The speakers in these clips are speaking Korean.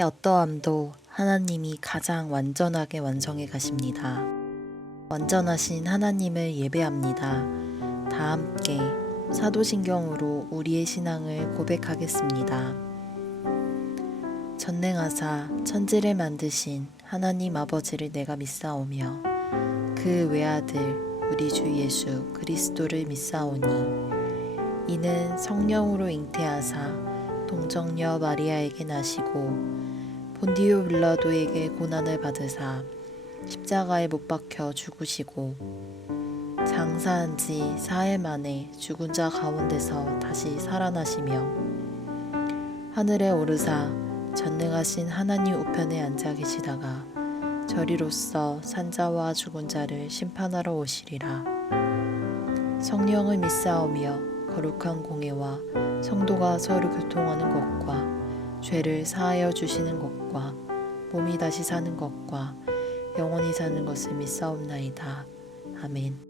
세상의 어떠함도 하나님이 가장 완전하게 완성해 가십니다. 완전하신 하나님을 예배합니다. 다 함께 사도신경으로 우리의 신앙을 고백하겠습니다. 전능하사 천지를 만드신 하나님 아버지를 내가 믿사오며 그 외아들 우리 주 예수 그리스도를 믿사오니 이는 성령으로 잉태하사 동정녀 마리아에게 나시고 본디오 빌라도에게 고난을 받으사 십자가에 못 박혀 죽으시고 장사한 지 4일 만에 죽은 자 가운데서 다시 살아나시며 하늘에 오르사 전능하신 하나님 우편에 앉아 계시다가 저리로서 산자와 죽은 자를 심판하러 오시리라. 성령을 믿사오며 거룩한 공예와 성도가 서로 교통하는 것과 죄를 사하여 주시는 것과 몸이 다시 사는 것과 영원히 사는 것을 믿사옵나이다. 아멘.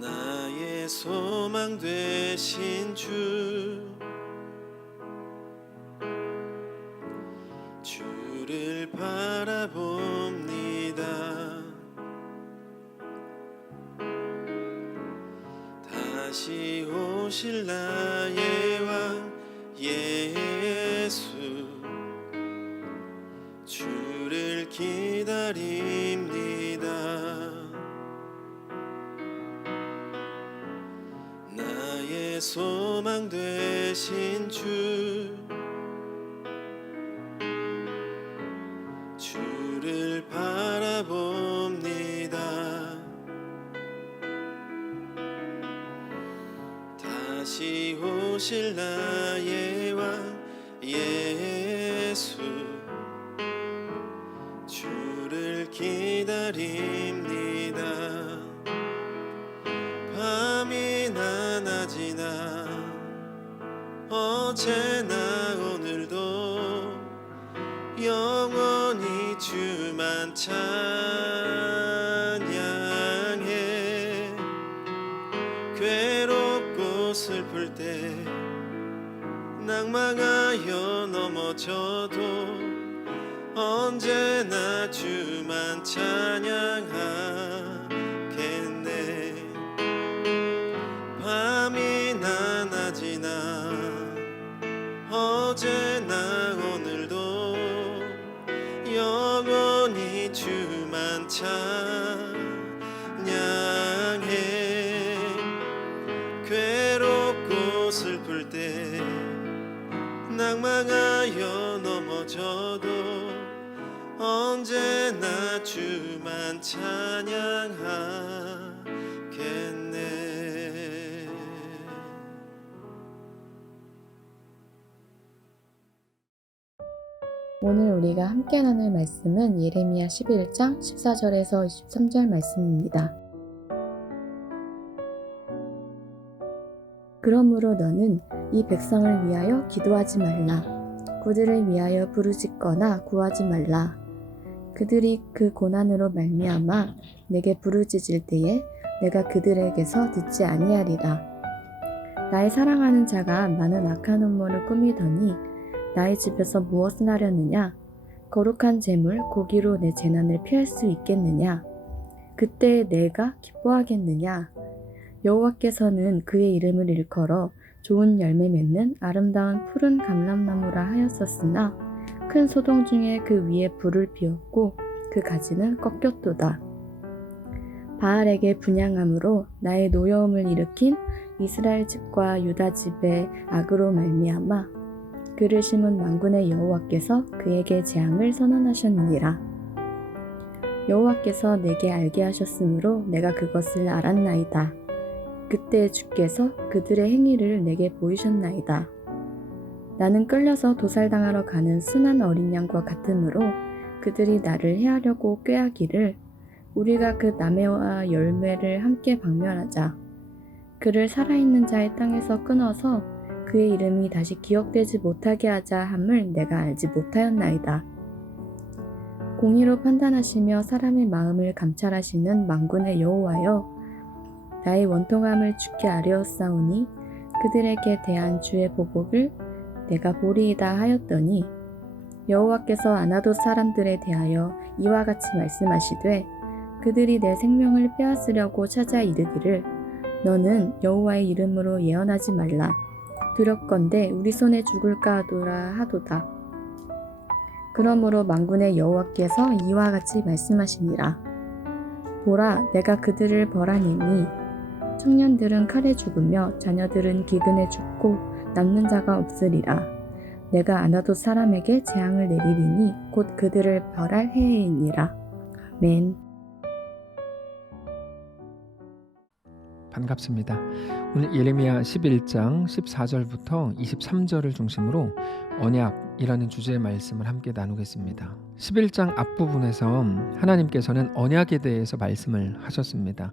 나의 소망 되신 주를 바라봅니다. 다시 오실 나의 왕 예수 주를 기다립니다. 나의 소망 되신 주를 바라봅니다. 다시 오실 나의 왕 예수 주를 기다립니다. 밤이나 낮이나 어제나 오늘도 영원히 주만 찬양해. 괴롭고 슬플 때 낭망하여 넘어져도 언제나 주만 찬양하겠네. 밤이나 낮이나 어제나 오늘도 영원히 주만 찬양해. 괴롭고 슬플 때 낭망하여 넘어져도 언제나 주만 찬양하겠네. 오늘 우리가 함께 나눌 말씀은 예레미야 11장 14절에서 23절 말씀입니다. 그러므로 너는 이 백성을 위하여 기도하지 말라. 그들을 위하여 부르짖거나 구하지 말라. 그들이 그 고난으로 말미암아 내게 부르짖을 때에 내가 그들에게서 듣지 아니하리라. 나의 사랑하는 자가 많은 악한 음모를 꾸미더니 나의 집에서 무엇을 하려느냐? 거룩한 제물 고기로 내 재난을 피할 수 있겠느냐? 그때 내가 기뻐하겠느냐? 여호와께서는 그의 이름을 일컬어 좋은 열매 맺는 아름다운 푸른 감람나무라 하였었으나 큰 소동 중에 그 위에 불을 피웠고 그 가지는 꺾였도다. 바알에게 분향함으로 나의 노여움을 일으킨 이스라엘 집과 유다 집의 악으로 말미암아 그를 심은 만군의 여호와께서 그에게 재앙을 선언하셨느니라. 여호와께서 내게 알게 하셨으므로 내가 그것을 알았나이다. 그때 주께서 그들의 행위를 내게 보이셨나이다. 나는 끌려서 도살당하러 가는 순한 어린 양과 같으므로 그들이 나를 해하려고 꾀하기를 우리가 그 나매와 열매를 함께 박멸하자. 그를 살아있는 자의 땅에서 끊어서 그의 이름이 다시 기억되지 못하게 하자 함을 내가 알지 못하였나이다. 공의로 판단하시며 사람의 마음을 감찰하시는 만군의 여호와여, 나의 원통함을 주께 아뢰었사오니 그들에게 대한 주의 보복을 내가 보리이다 하였더니, 여호와께서 아나돗 사람들에 대하여 이와 같이 말씀하시되, 그들이 내 생명을 빼앗으려고 찾아 이르기를 너는 여호와의 이름으로 예언하지 말라. 두렵건대 우리 손에 죽을까 하도라 하도다. 그러므로 만군의 여호와께서 이와 같이 말씀하시니라. 보라, 내가 그들을 벌하니니 청년들은 칼에 죽으며 자녀들은 기근에 죽고 남는 자가 없으리라. 내가 아나돗 사람에게 재앙을 내리리니 곧 그들을 벌할 해이니라. 아멘. 반갑습니다. 오늘 예레미야 11장 14절부터 23절을 중심으로 언약이라는 주제의 말씀을 함께 나누겠습니다. 11장 앞부분에서 하나님께서는 언약에 대해서 말씀을 하셨습니다.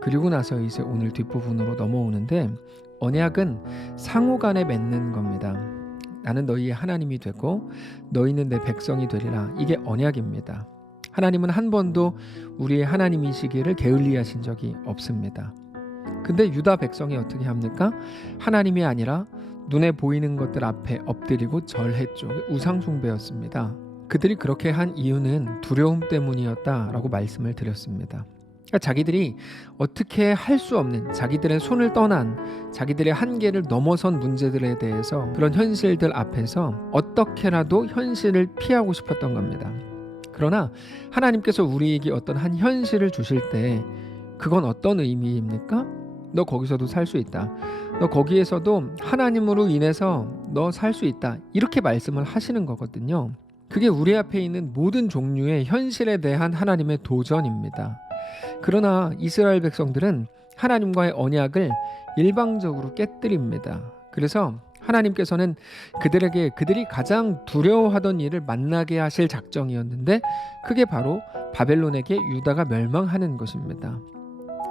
그리고 나서 이제 오늘 뒷부분으로 넘어오는데, 언약은 상호 간에 맺는 겁니다. 나는 너희의 하나님이 되고 너희는 내 백성이 되리라. 이게 언약입니다. 하나님은 한 번도 우리의 하나님이시기를 게을리하신 적이 없습니다. 근데 유다 백성이 어떻게 합니까? 하나님이 아니라 눈에 보이는 것들 앞에 엎드리고 절했죠. 우상 숭배였습니다. 그들이 그렇게 한 이유는 두려움 때문이었다라고 말씀을 드렸습니다. 그러니까 자기들이 어떻게 할 수 없는, 자기들의 손을 떠난, 자기들의 한계를 넘어선 문제들에 대해서 그런 현실들 앞에서 어떻게라도 현실을 피하고 싶었던 겁니다. 그러나 하나님께서 우리에게 어떤 한 현실을 주실 때 그건 어떤 의미입니까? 너 거기서도 살 수 있다. 너 거기에서도 하나님으로 인해서 너 살 수 있다. 이렇게 말씀을 하시는 거거든요. 그게 우리 앞에 있는 모든 종류의 현실에 대한 하나님의 도전입니다. 그러나 이스라엘 백성들은 하나님과의 언약을 일방적으로 깨뜨립니다. 그래서 하나님께서는 그들에게 그들이 가장 두려워하던 일을 만나게 하실 작정이었는데, 그게 바로 바벨론에게 유다가 멸망하는 것입니다.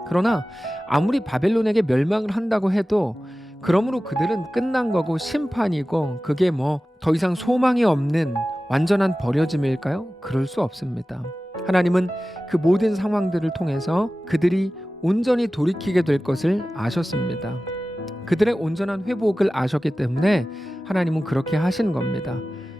그러나 아무리 바벨론에게 멸망을 한다고 해도 그러므로 그들은 끝난 거고 심판이고 그게 뭐 더 이상 소망이 없는 완전한 버려짐일까요? 그럴 수 없습니다. 하나님은 그 모든 상황들을 통해서 그들이 온전히 돌이키게 될 것을 아셨습니다. 그들의 온전한 회복을 아셨기 때문에 하나님은 그렇게 하신 겁니다.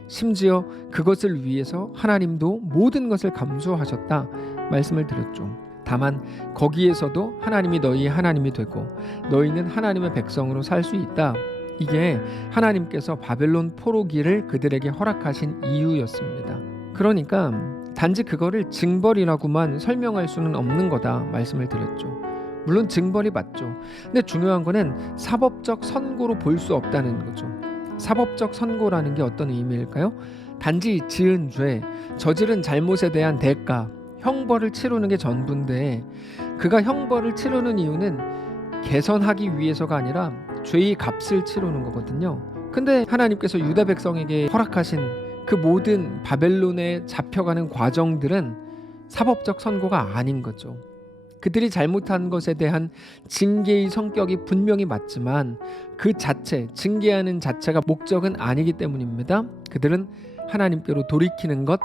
심지어 그것을 위해서 하나님도 모든 것을 감수하셨다 말씀을 드렸죠. 다만 거기에서도 하나님이 너희의 하나님이 되고 너희는 하나님의 백성으로 살 수 있다. 이게 하나님께서 바벨론 포로기를 그들에게 허락하신 이유였습니다. 그러니까 단지 그거를 징벌이라고만 설명할 수는 없는 거다 말씀을 드렸죠. 물론 징벌이 맞죠. 근데 중요한 거는 사법적 선고로 볼 수 없다는 거죠. 사법적 선고라는 게 어떤 의미일까요? 단지 지은 죄, 저지른 잘못에 대한 대가, 형벌을 치르는 게 전부인데, 그가 형벌을 치르는 이유는 개선하기 위해서가 아니라 죄의 값을 치르는 거거든요. 근데 하나님께서 유다 백성에게 허락하신 그 모든 바벨론에 잡혀가는 과정들은 사법적 선고가 아닌 거죠. 그들이 잘못한 것에 대한 징계의 성격이 분명히 맞지만 그 자체, 징계하는 자체가 목적은 아니기 때문입니다. 그들은 하나님께로 돌이키는 것,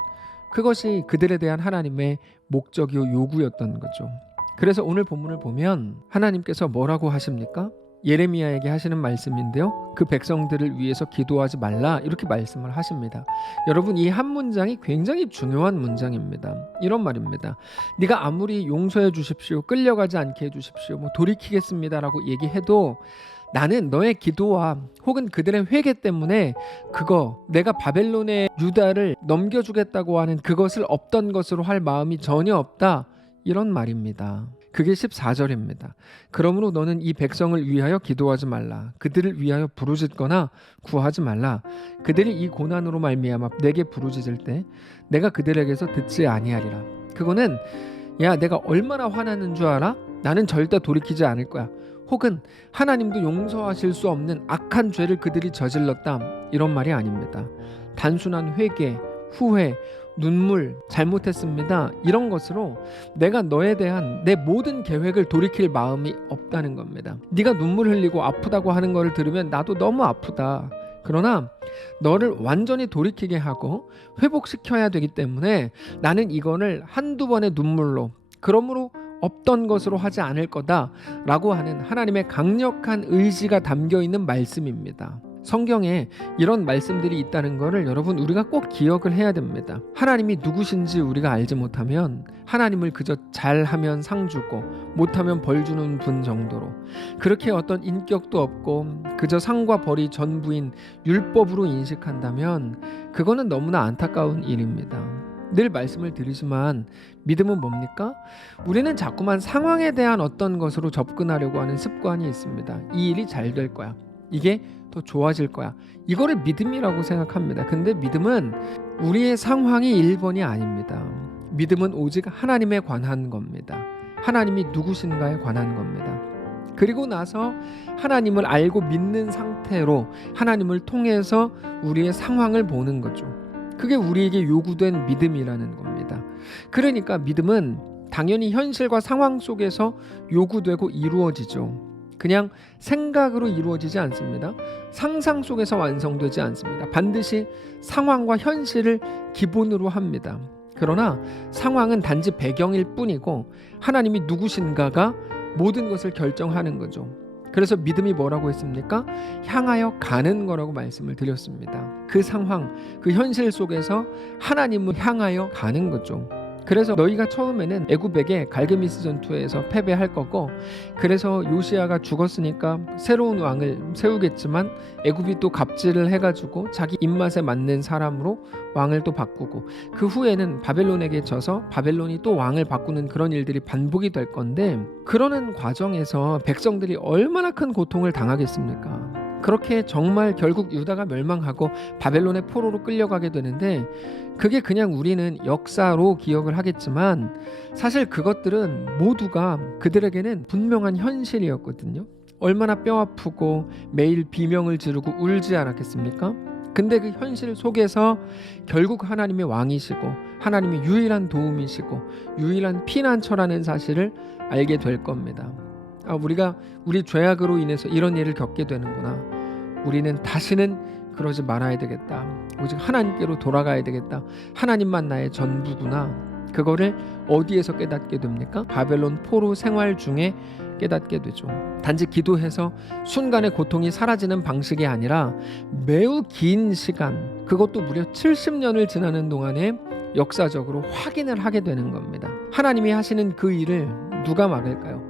그것이 그들에 대한 하나님의 목적이요 요구였던 거죠. 그래서 오늘 본문을 보면 하나님께서 뭐라고 하십니까? 예레미야에게 하시는 말씀인데요. 그 백성들을 위해서 기도하지 말라 이렇게 말씀을 하십니다. 여러분, 이 한 문장이 굉장히 중요한 문장입니다. 이런 말입니다. 네가 아무리 용서해 주십시오, 끌려가지 않게 해주십시오, 뭐 돌이키겠습니다라고 얘기해도 나는 너의 기도와 혹은 그들의 회개 때문에 그거 내가 바벨론의 유다를 넘겨주겠다고 하는 그것을 없던 것으로 할 마음이 전혀 없다, 이런 말입니다. 그게 14절입니다. 그러므로 너는 이 백성을 위하여 기도하지 말라. 그들을 위하여 부르짖거나 구하지 말라. 그들이 이 고난으로 말미암아 내게 부르짖을 때 내가 그들에게서 듣지 아니하리라. 그거는 야, 내가 얼마나 화나는 줄 알아? 나는 절대 돌이키지 않을 거야. 혹은 하나님도 용서하실 수 없는 악한 죄를 그들이 저질렀다, 이런 말이 아닙니다. 단순한 회개, 후회 눈물, 잘못했습니다. 이런 것으로 내가 너에 대한 내 모든 계획을 돌이킬 마음이 없다는 겁니다. 네가 눈물 흘리고 아프다고 하는 것을 들으면 나도 너무 아프다. 그러나 너를 완전히 돌이키게 하고 회복시켜야 되기 때문에 나는 이거를 한두 번의 눈물로, 그러므로 없던 것으로 하지 않을 거다라고 하는 하나님의 강력한 의지가 담겨 있는 말씀입니다. 성경에 이런 말씀들이 있다는 것을 여러분 우리가 꼭 기억을 해야 됩니다. 하나님이 누구신지 우리가 알지 못하면 하나님을 그저 잘하면 상 주고 못하면 벌 주는 분 정도로, 그렇게 어떤 인격도 없고 그저 상과 벌이 전부인 율법으로 인식한다면 그거는 너무나 안타까운 일입니다. 늘 말씀을 드리지만 믿음은 뭡니까? 우리는 자꾸만 상황에 대한 어떤 것으로 접근하려고 하는 습관이 있습니다. 이 일이 잘 될 거야. 이게 더 좋아질 거야. 이거를 믿음이라고 생각합니다. 근데 믿음은 우리의 상황이 1번이 아닙니다. 믿음은 오직 하나님에 관한 겁니다. 하나님이 누구신가에 관한 겁니다. 그리고 나서 하나님을 알고 믿는 상태로 하나님을 통해서 우리의 상황을 보는 거죠. 그게 우리에게 요구된 믿음이라는 겁니다. 그러니까 믿음은 당연히 현실과 상황 속에서 요구되고 이루어지죠. 그냥 생각으로 이루어지지 않습니다. 상상 속에서 완성되지 않습니다. 반드시 상황과 현실을 기본으로 합니다. 그러나 상황은 단지 배경일 뿐이고 하나님이 누구신가가 모든 것을 결정하는 거죠. 그래서 믿음이 뭐라고 했습니까? 향하여 가는 거라고 말씀을 드렸습니다. 그 상황, 그 현실 속에서 하나님을 향하여 가는 거죠. 그래서 너희가 처음에는 애굽에게 갈그미스 전투에서 패배할 거고, 그래서 요시아가 죽었으니까 새로운 왕을 세우겠지만 애굽이 또 갑질을 해가지고 자기 입맛에 맞는 사람으로 왕을 또 바꾸고, 그 후에는 바벨론에게 져서 바벨론이 또 왕을 바꾸는 그런 일들이 반복이 될 건데, 그러는 과정에서 백성들이 얼마나 큰 고통을 당하겠습니까? 그렇게 정말 결국 유다가 멸망하고 바벨론의 포로로 끌려가게 되는데, 그게 그냥 우리는 역사로 기억을 하겠지만 사실 그것들은 모두가 그들에게는 분명한 현실이었거든요. 얼마나 뼈아프고 매일 비명을 지르고 울지 않았겠습니까? 근데 그 현실 속에서 결국 하나님의 왕이시고 하나님의 유일한 도움이시고 유일한 피난처라는 사실을 알게 될 겁니다. 우리가 우리 죄악으로 인해서 이런 일을 겪게 되는구나. 우리는 다시는 그러지 말아야 되겠다. 오직 하나님께로 돌아가야 되겠다. 하나님만 나의 전부구나. 그거를 어디에서 깨닫게 됩니까? 바벨론 포로 생활 중에 깨닫게 되죠. 단지 기도해서 순간의 고통이 사라지는 방식이 아니라 매우 긴 시간, 그것도 무려 70년을 지나는 동안에 역사적으로 확인을 하게 되는 겁니다. 하나님이 하시는 그 일을 누가 막을까요?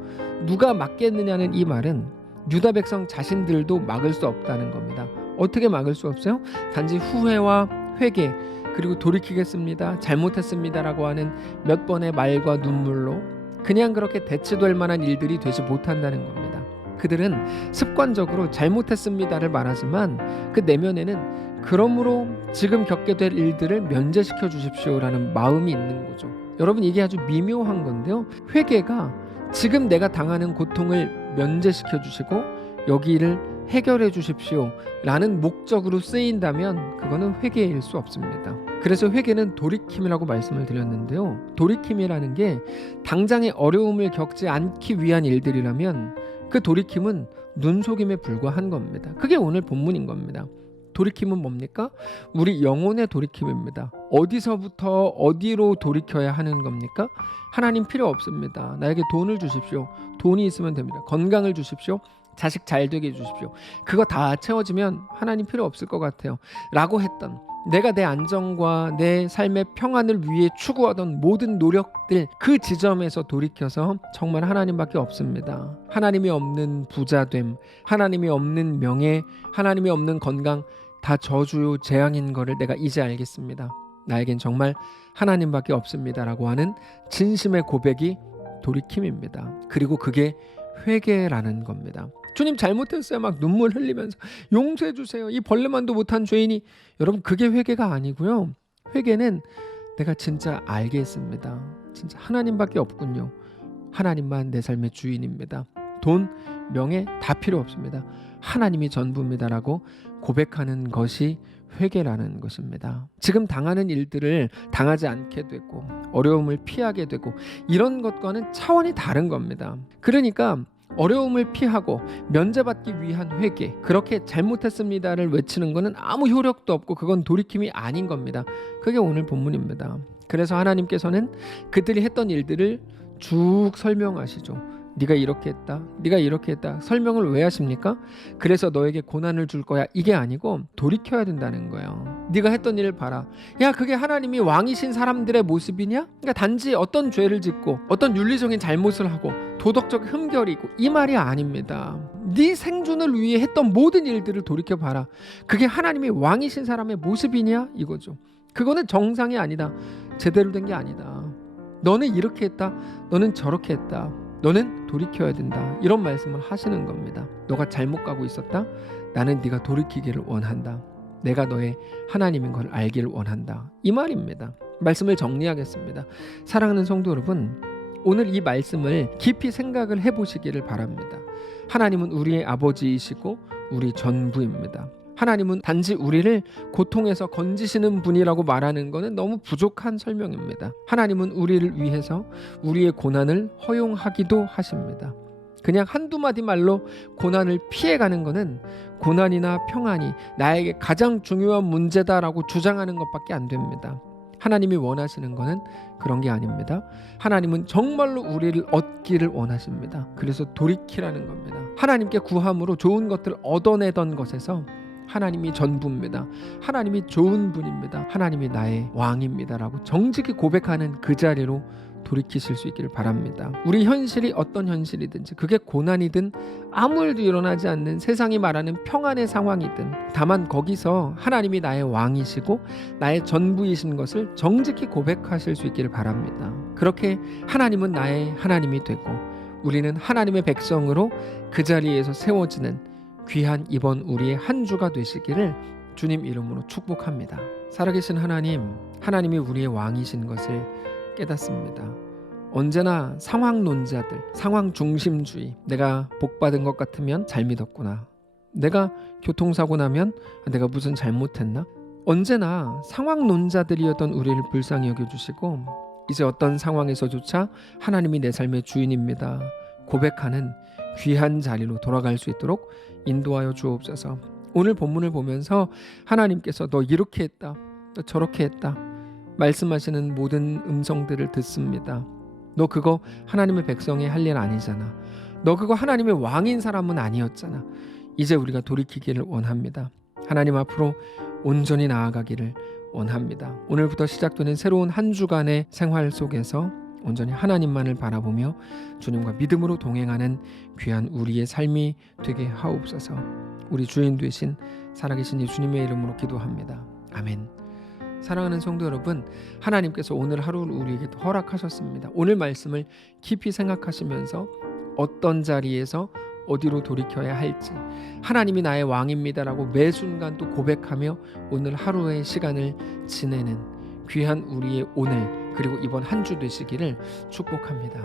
누가 막겠느냐는 이 말은 유다 백성 자신들도 막을 수 없다는 겁니다. 어떻게 막을 수 없어요? 단지 후회와 회개, 그리고 돌이키겠습니다, 잘못했습니다라고 하는 몇 번의 말과 눈물로 그냥 그렇게 대체될 만한 일들이 되지 못한다는 겁니다. 그들은 습관적으로 잘못했습니다를 말하지만 그 내면에는 그러므로 지금 겪게 될 일들을 면제시켜 주십시오라는 마음이 있는 거죠. 여러분, 이게 아주 미묘한 건데요. 회개가 지금 내가 당하는 고통을 면제시켜 주시고 여기를 해결해 주십시오 라는 목적으로 쓰인다면 그거는 회개일 수 없습니다. 그래서 회개는 돌이킴이라고 말씀을 드렸는데요. 돌이킴이라는 게 당장의 어려움을 겪지 않기 위한 일들이라면 그 돌이킴은 눈속임에 불과한 겁니다. 그게 오늘 본문인 겁니다. 돌이킴은 뭡니까? 우리 영혼의 돌이킴입니다. 어디서부터 어디로 돌이켜야 하는 겁니까? 하나님 필요 없습니다. 나에게 돈을 주십시오. 돈이 있으면 됩니다. 건강을 주십시오. 자식 잘 되게 해주십시오. 그거 다 채워지면 하나님 필요 없을 것 같아요 라고 했던, 내가 내 안정과 내 삶의 평안을 위해 추구하던 모든 노력들, 그 지점에서 돌이켜서 정말 하나님밖에 없습니다. 하나님이 없는 부자됨, 하나님이 없는 명예, 하나님이 없는 건강, 다 저주요 재앙인 거를 내가 이제 알겠습니다. 나에겐 정말 하나님밖에 없습니다 라고 하는 진심의 고백이 돌이킴입니다. 그리고 그게 회개라는 겁니다. 주님 잘못했어요 막 눈물 흘리면서 용서해 주세요, 이 벌레만도 못한 죄인이, 여러분 그게 회개가 아니고요. 회개는 내가 진짜 알겠습니다. 진짜 하나님밖에 없군요. 하나님만 내 삶의 주인입니다. 돈, 명예 다 필요 없습니다. 하나님이 전부입니다라고 고백하는 것이 회개라는 것입니다. 지금 당하는 일들을 당하지 않게 되고 어려움을 피하게 되고 이런 것과는 차원이 다른 겁니다. 그러니까 어려움을 피하고 면제받기 위한 회개, 그렇게 잘못했습니다를 외치는 것은 아무 효력도 없고 그건 돌이킴이 아닌 겁니다. 그게 오늘 본문입니다. 그래서 하나님께서는 그들이 했던 일들을 쭉 설명하시죠. 네가 이렇게 했다, 네가 이렇게 했다. 설명을 왜 하십니까? 그래서 너에게 고난을 줄 거야, 이게 아니고 돌이켜야 된다는 거예요. 네가 했던 일을 봐라. 야, 그게 하나님이 왕이신 사람들의 모습이냐? 그러니까 단지 어떤 죄를 짓고 어떤 윤리적인 잘못을 하고 도덕적 흠결이 있고 이 말이 아닙니다. 네 생존을 위해 했던 모든 일들을 돌이켜봐라. 그게 하나님이 왕이신 사람의 모습이냐? 이거죠. 그거는 정상이 아니다. 제대로 된 게 아니다. 너는 이렇게 했다, 너는 저렇게 했다, 너는 돌이켜야 된다. 이런 말씀을 하시는 겁니다. 너가 잘못 가고 있었다. 나는 네가 돌이키기를 원한다. 내가 너의 하나님인 걸 알기를 원한다. 이 말입니다. 말씀을 정리하겠습니다. 사랑하는 성도 여러분, 오늘 이 말씀을 깊이 생각을 해보시기를 바랍니다. 하나님은 우리의 아버지이시고 우리 전부입니다. 하나님은 단지 우리를 고통에서 건지시는 분이라고 말하는 것은 너무 부족한 설명입니다. 하나님은 우리를 위해서 우리의 고난을 허용하기도 하십니다. 그냥 한두 마디 말로 고난을 피해가는 것은 고난이나 평안이 나에게 가장 중요한 문제다라고 주장하는 것밖에 안 됩니다. 하나님이 원하시는 것은 그런 게 아닙니다. 하나님은 정말로 우리를 얻기를 원하십니다. 그래서 돌이키라는 겁니다. 하나님께 구함으로 좋은 것들을 얻어내던 것에서 하나님이 전부입니다. 하나님이 좋은 분입니다. 하나님이 나의 왕입니다라고 정직히 고백하는 그 자리로 돌이키실 수 있기를 바랍니다. 우리 현실이 어떤 현실이든지 그게 고난이든 아무 일도 일어나지 않는 세상이 말하는 평안의 상황이든 다만 거기서 하나님이 나의 왕이시고 나의 전부이신 것을 정직히 고백하실 수 있기를 바랍니다. 그렇게 하나님은 나의 하나님이 되고 우리는 하나님의 백성으로 그 자리에서 세워지는 귀한 이번 우리의 한 주가 되시기를 주님 이름으로 축복합니다. 살아계신 하나님, 하나님이 우리의 왕이신 것을 깨닫습니다. 언제나 상황론자들, 상황 중심주의, 내가 복받은 것 같으면 잘 믿었구나, 내가 교통사고 나면 내가 무슨 잘못했나, 언제나 상황론자들이었던 우리를 불쌍히 여겨주시고 이제 어떤 상황에서조차 하나님이 내 삶의 주인입니다 고백하는 귀한 자리로 돌아갈 수 있도록 인도하여 주옵소서. 오늘 본문을 보면서 하나님께서 너 이렇게 했다, 너 저렇게 했다 말씀하시는 모든 음성들을 듣습니다. 너 그거 하나님의 백성이 할 일 아니잖아. 너 그거 하나님의 왕인 사람은 아니었잖아. 이제 우리가 돌이키기를 원합니다. 하나님 앞으로 온전히 나아가기를 원합니다. 오늘부터 시작되는 새로운 한 주간의 생활 속에서 온전히 하나님만을 바라보며 주님과 믿음으로 동행하는 귀한 우리의 삶이 되게 하옵소서. 우리 주인 되신 살아계신 예수님의 이름으로 기도합니다. 아멘. 사랑하는 성도 여러분, 하나님께서 오늘 하루를 우리에게 허락하셨습니다. 오늘 말씀을 깊이 생각하시면서 어떤 자리에서 어디로 돌이켜야 할지, 하나님이 나의 왕입니다라고 매 순간 또 고백하며 오늘 하루의 시간을 지내는 귀한 우리의 오늘 그리고 이번 한 주 되시기를 축복합니다.